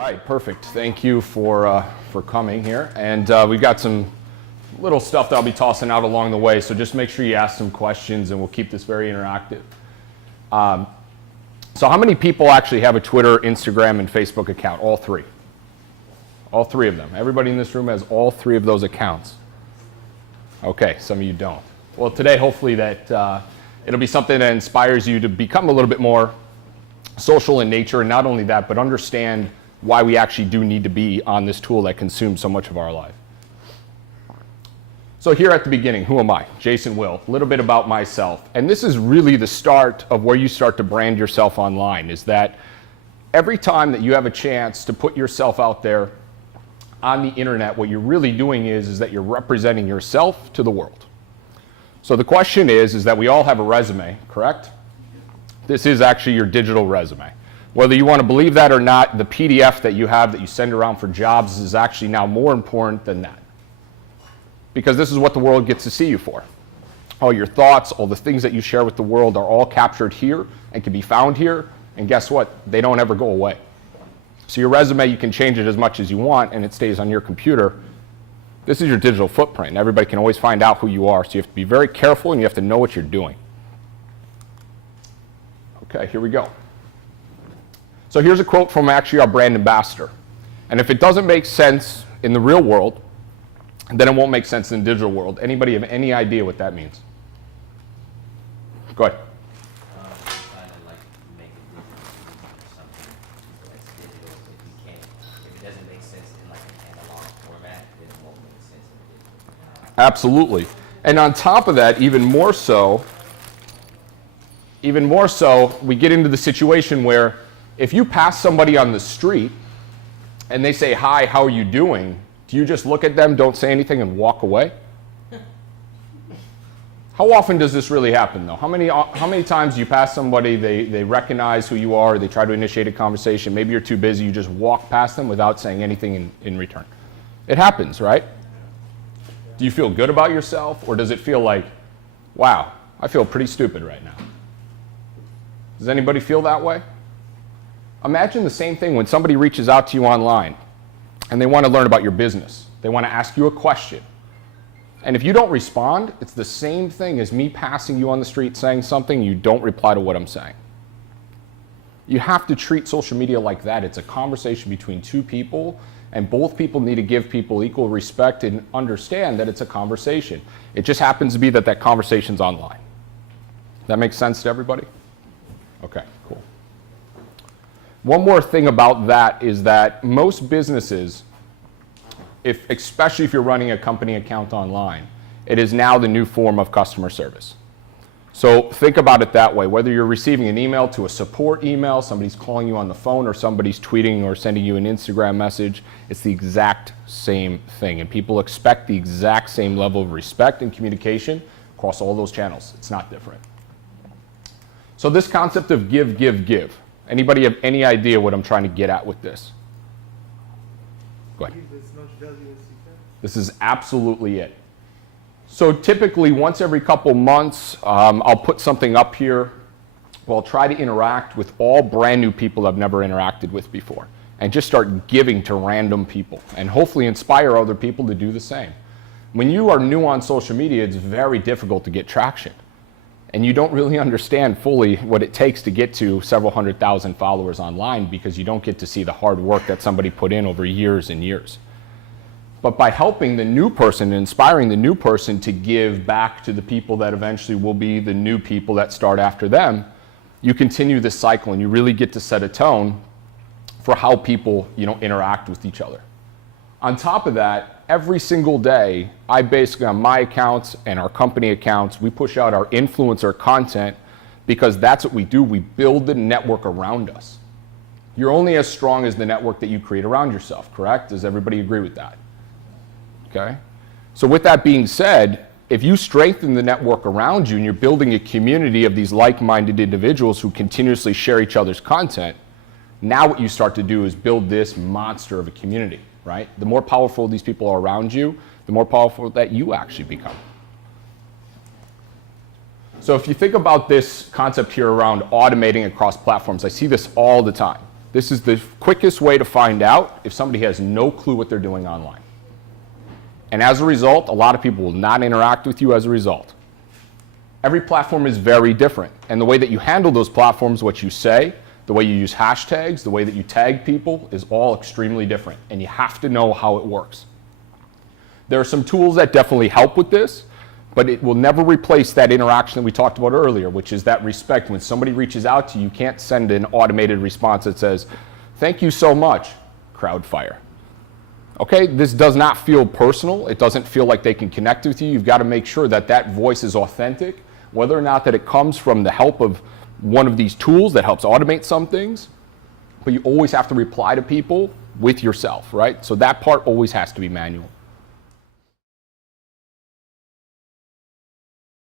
All right, perfect. Thank you for coming here. And we've got some little stuff that I'll be tossing out along the way, so just make sure you ask some questions and we'll keep this very interactive. So how many people actually have a Twitter, Instagram, and Facebook account? All three. All three of them. Everybody in this room has all three of those accounts. Okay, some of you don't. Well, today hopefully that it'll be something that inspires you to become a little bit more social in nature, and not only that, but understand why we actually do need to be on this tool that consumes so much of our life. So here at the beginning, who am I? Jason Will. A little bit about myself. And this is really the start of where you start to brand yourself online, is that every time that you have a chance to put yourself out there on the internet, what you're really doing is that you're representing yourself to the world. So the question is that we all have a resume, correct? This is actually your digital resume. Whether you want to believe that or not, the PDF that you have that you send around for jobs is actually now more important than that. Because this is what the world gets to see you for. All your thoughts, all the things that you share with the world are all captured here and can be found here. And guess what? They don't ever go away. So your resume, you can change it as much as you want and it stays on your computer. This is your digital footprint. Everybody can always find out who you are. So you have to be very careful and you have to know what you're doing. Okay, here we go. So here's a quote from actually our brand ambassador. And if it doesn't make sense in the real world, then it won't make sense in the digital world. Anybody have any idea what that means? Go ahead. Absolutely. And on top of that, even more so, we get into the situation where if you pass somebody on the street and they say, "Hi, how are you doing?" Do you just look at them, don't say anything, and walk away? How often does this really happen, though? How many times do you pass somebody, they recognize who you are, they try to initiate a conversation, maybe you're too busy, you just walk past them without saying anything in return? It happens, right? Do you feel good about yourself, or does it feel like, wow, I feel pretty stupid right now? Does anybody feel that way? Imagine the same thing when somebody reaches out to you online and they want to learn about your business. They want to ask you a question. And if you don't respond, it's the same thing as me passing you on the street saying something, you don't reply to what I'm saying. You have to treat social media like that. It's a conversation between two people, and both people need to give people equal respect and understand that it's a conversation. It just happens to be that that conversation's online. That makes sense to everybody? Okay, cool. One more thing about that is that most businesses, especially if you're running a company account online, it is now the new form of customer service. So think about it that way. Whether you're receiving an email to a support email, somebody's calling you on the phone, or somebody's tweeting or sending you an Instagram message, it's the exact same thing. And people expect the exact same level of respect and communication across all those channels. It's not different. So this concept of give, give, give. Anybody have any idea what I'm trying to get at with this? Go ahead. This is absolutely it. So typically, once every couple months, I'll put something up here. Well, I'll try to interact with all brand new people I've never interacted with before, and just start giving to random people, and hopefully inspire other people to do the same. When you are new on social media, it's very difficult to get traction. And you don't really understand fully what it takes to get to several 100,000 followers online, because you don't get to see the hard work that somebody put in over years and years. But by helping the new person and inspiring the new person to give back to the people that eventually will be the new people that start after them, you continue this cycle and you really get to set a tone for how people, interact with each other. On top of that, every single day, I basically, on my accounts and our company accounts, we push out our influencer content, because that's what we do. We build the network around us. You're only as strong as the network that you create around yourself, correct? Does everybody agree with that? Okay? So with that being said, if you strengthen the network around you and you're building a community of these like-minded individuals who continuously share each other's content, now what you start to do is build this monster of a community. Right? The more powerful these people are around you, the more powerful that you actually become. So if you think about this concept here around automating across platforms, I see this all the time. This is the quickest way to find out if somebody has no clue what they're doing online. And as a result, a lot of people will not interact with you as a result. Every platform is very different. And the way that you handle those platforms, what you say, the way you use hashtags, the way that you tag people is all extremely different. And you have to know how it works. There are some tools that definitely help with this, but it will never replace that interaction that we talked about earlier, which is that respect. When somebody reaches out to you, you can't send an automated response that says, "Thank you so much, crowdfire." Okay, this does not feel personal. It doesn't feel like they can connect with you. You've got to make sure that that voice is authentic, whether or not that it comes from the help of one of these tools that helps automate some things, but you always have to reply to people with yourself, right? So that part always has to be manual.